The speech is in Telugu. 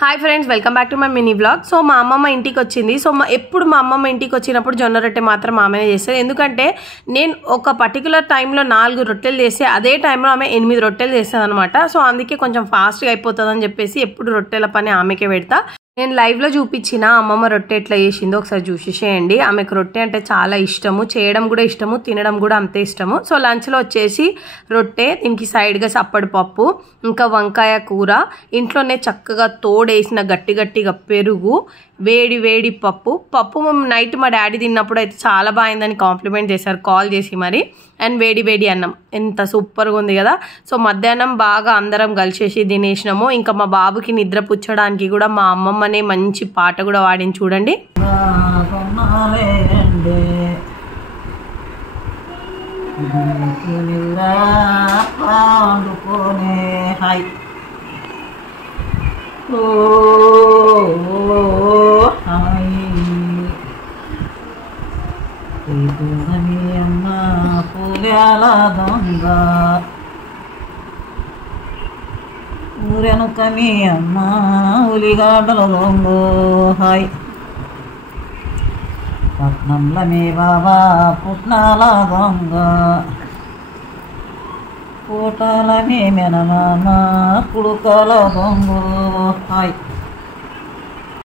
Hi friends, welcome back to my mini vlog. So మా అమ్మమ్మ ఇంటికి వచ్చింది. సో ఎప్పుడు మా అమ్మమ్మ ఇంటికి వచ్చినప్పుడు జొన్న రొట్టె మాత్రం ఆమెనే చేస్తారు. ఎందుకంటే నేను ఒక పర్టికులర్ టైంలో 4 రొట్టెలు చేస్తే అదే టైంలో ఆమె 8 రొట్టెలు చేస్తుంది అనమాట. సో అందుకే కొంచెం ఫాస్ట్గా అయిపోతుందని చెప్పేసి ఎప్పుడు రొట్టెల పని ఆమెకే పెడతా. నేను లైవ్లో చూపించిన అమ్మమ్మ రొట్టె ఎట్లా చేసిందో ఒకసారి చూసేసేయండి. ఆమెకు రొట్టె అంటే చాలా ఇష్టము, చేయడం కూడా ఇష్టము, తినడం కూడా అంతే ఇష్టము. సో లంచ్లో వచ్చేసి రొట్టె, దీనికి సైడ్గా సప్పడి పప్పు, ఇంకా వంకాయ కూర, ఇంట్లోనే చక్కగా తోడేసిన గట్టి గట్టిగా పెరుగు, వేడి వేడి పప్పు నైట్ మా డాడీ తిన్నప్పుడు అయితే చాలా బాగుందని కాంప్లిమెంట్ చేశారు కాల్ చేసి మరి. అండ్ వేడి వేడి అన్నం ఎంత సూపర్గా ఉంది కదా. సో మధ్యాహ్నం బాగా అందరం కలిసేసి తినేసినాము. ఇంకా మా బాబుకి నిద్ర పుచ్చడానికి కూడా మా అమ్మమ్మనే మంచి పాట కూడా వాడింది చూడండి. అమ్మ పూల దొంగ ఊరెనుక మీ అమ్మ ఉలిగాడల దొంగ హాయ్ పట్నంలో మీ బాబా పుట్నాల దొంగ పూటల మీ మెనమామ పుడుకల దొంగ హాయ్